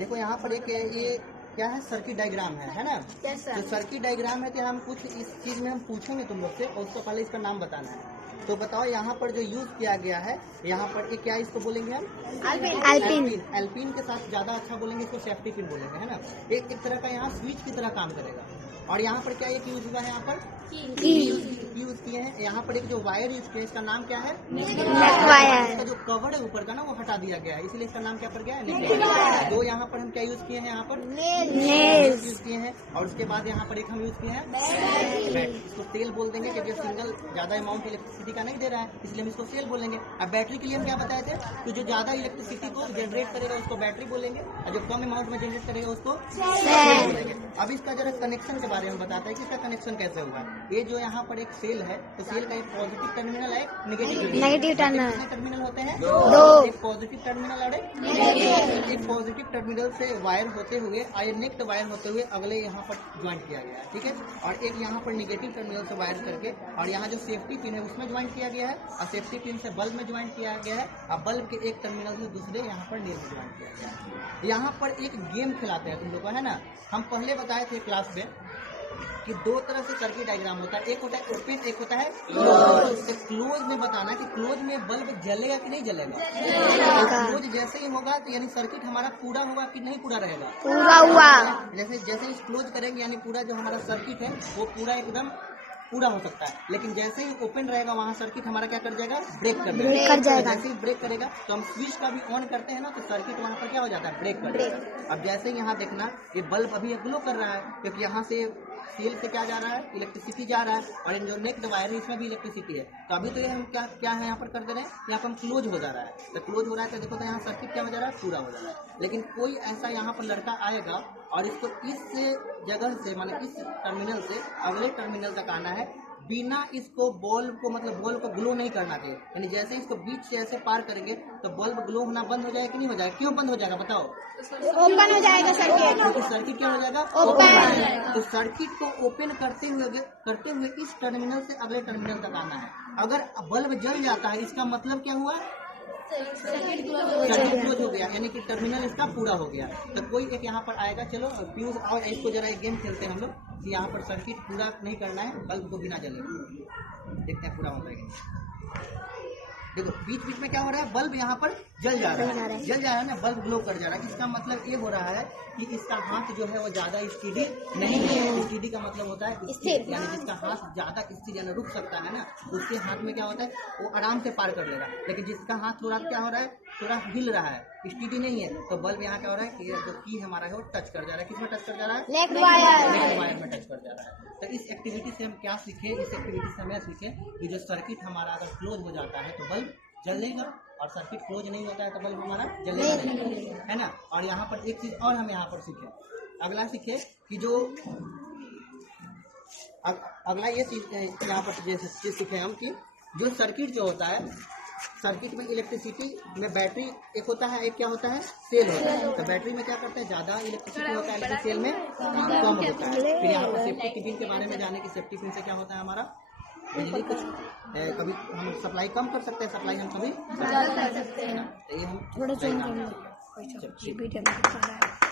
देखो यहाँ पर एक ये क्या है, सर्किट डायग्राम है ना। Yes sir. तो सर्किट डायग्राम है तो हम कुछ इस चीज में हम पूछेंगे तुम लोग से, और उसको पहले इसका नाम बताना है। तो बताओ यहाँ पर जो यूज किया गया है, यहाँ पर क्या इसको बोलेंगे हम? अल्पिन। एल्पिन के साथ ज्यादा अच्छा बोलेंगे इसको सेफ्टी पिन बोलेंगे, है ना। एक तरह का यहाँ स्विच की तरह काम करेगा। और यहाँ पर क्या एक यूज हुआ है, यहाँ पर की यूज किए हैं। यहाँ पर एक जो वायर यूज किया है, इसका नाम क्या है? वायर। इसका जो कवर है ऊपर का ना, वो हटा दिया गया है, इसलिए इसका नाम क्या पड़ गया है? नेक वायर। दो यहाँ पर हम क्या यूज किए हैं, यहाँ पर नेल्स यूज किए हैं। और उसके बाद यहाँ पर एक हम यूज किए हैं बैटरी। इसको सेल बोल देंगे क्योंकि सिंगल ज्यादा अमाउंट इलेक्ट्रिसिटी का नहीं दे रहा है, इसलिए हम इसको सेल बोलेंगे। अब बैटरी के लिए हम क्या बताए थे कि जो ज्यादा इलेक्ट्रिसिटी को जनरेट करेगा उसको बैटरी बोलेंगे, और जो कम अमाउंट में जनरेट करेगा उसको सेल बोलेंगे। अब इसका जरा कनेक्शन के बारे में बताते हैं कि इसका कनेक्शन कैसे होगा। ये जो यहाँ पर एक सेल है, तो सेल का एक पॉजिटिव टर्मिनल है, नेगेटिव टर्मिनल। कितने टर्मिनल होते हैं? दो। एक पॉजिटिव टर्मिनल और एक पॉजिटिव टर्मिनल से वायर होते हुए आयनिक वायर होते हुए अगले यहाँ पर ज्वाइंट किया गया है, ठीक है। और एक यहाँ पर निगेटिव टर्मिनल से वायर करके, और यहाँ जो सेफ्टी पिन है उसमें ज्वाइंट किया गया है, और सेफ्टी पिन से बल्ब में ज्वाइंट किया गया है, और बल्ब के एक टर्मिनल से दूसरे यहाँ पर नील में ज्वाइंट किया गया है। यहाँ पर एक गेम खिलाते हैं तुम लोग को, है ना। हम पहले बताए थे क्लास में कि दो तरह से सर्किट डायग्राम होता है, एक होता है ओपन, एक होता है क्लोज। क्लोज में बताना कि क्लोज में बल्ब जलेगा कि नहीं जलेगा। क्लोज जैसे ही होगा तो यानी सर्किट हमारा पूरा होगा कि नहीं पूरा रहेगा? पूरा हुआ। जैसे जैसे क्लोज करेंगे यानी पूरा जो हमारा सर्किट है वो पूरा एकदम पूरा हो सकता है, लेकिन जैसे ही ओपन रहेगा वहाँ सर्किट हमारा क्या कर जाएगा? ब्रेक कर जाएगा। जैसे ही ब्रेक करेगा तो हम स्विच का भी ऑन करते हैं ना, तो सर्किट वहाँ पर क्या हो जाता है? ब्रेक कर जाता है। अब जैसे ही यहाँ देखना, ये बल्ब अभी ग्लो कर रहा है क्योंकि यहाँ से सेल से क्या जा रहा है? इलेक्ट्रिसिटी जा रहा है, और जो नेक्स्ट वायर है इसमें भी इलेक्ट्रिसिटी है। तो अभी तो ये हम क्या है यहाँ पर कर दे रहे हैं, यहाँ पर हम क्लोज हो जा रहा है। तो क्लोज हो रहा है तो देखो तो यहाँ सर्किट क्या हो जा रहा है? पूरा हो जा रहा है। लेकिन कोई ऐसा यहाँ पर लड़का आएगा और इसको इस जगह से, मतलब इस टर्मिनल से अगले टर्मिनल तक आना है, बिना इसको बल्ब को, मतलब बल्ब को ग्लो नहीं करना चाहिए। यानी जैसे इसको बीच से ऐसे पार करेंगे तो बल्ब ग्लो होना बंद हो जाएगा कि नहीं हो जाएगा? क्यों बंद हो जाएगा बताओ? ओपन हो जाएगा सर्किट। तो सर्किट क्या हो जाएगा? ओपन। तो सर्किट को ओपन करते हुए इस टर्मिनल से अगले टर्मिनल तक आना है। अगर बल्ब जल जाता है इसका मतलब क्या हुआ? सर्किट क्लोज हो गया, यानी कि टर्मिनल इसका पूरा हो गया। तो कोई एक यहाँ पर आएगा, चलो फ्यूज, और इसको जरा एक गेम खेलते हैं हम लोग कि यहाँ पर सर्किट पूरा नहीं करना है, बल्ब को बिना जले देखते हैं पूरा होता है। देखो बीच बीच में क्या हो रहा है? बल्ब यहाँ पर जल जा रहा है ना, बल्ब ग्लो कर जा रहा है। इसका मतलब ये हो रहा है कि इसका हाथ जो है वो ज्यादा स्टीडी नहीं है। स्टीडी का मतलब होता है स्थिर, यानी जिसका हाथ ज्यादा स्थिर यानी रुक सकता है ना, उसके हाथ में क्या होता है? वो आराम से पार कर लेगा। लेकिन जिसका हाथ थोड़ा क्या हो रहा है? थोड़ा हिल रहा है, स्टीडी नहीं है, तो बल्ब यहाँ क्या हो रहा है कि जो की हमारा है वो टच कर जा रहा है। किसमें टच कर जा रहा है? नेक्स्ट वायर में टच कर जा रहा है। तो इस एक्टिविटी से हम क्या सीखे? इस एक्टिविटी से हमें सीखे कि जो सर्किट हमारा अगर क्लोज हो जाता है तो बल्ब जलेगा, और सर्किट क्लोज नहीं होता है तो बल्ब हमारा जलेगा नहीं, है ना। और यहाँ पर एक चीज और हम यहाँ पर सीखे, अगला सीखे कि जो अगला ये चीज यहाँ पर जैसे सीखे हम कि जो सर्किट जो होता है, सर्किट में इलेक्ट्रिसिटी में बैटरी एक होता है, एक क्या होता है? सेल होता है। तो बैटरी में क्या करता है? ज्यादा इलेक्ट्रिसिटी होता है, लेकिन सेल में कम होता है। फिर यहाँ पर सेफ्टी पिन के बारे में जाने की, सेफ्टी पिन से क्या होता है? हमारा बिजली कुछ कभी हम सप्लाई कम कर सकते हैं, सप्लाई हम कभी कर सकते हैं ना। तो ये हम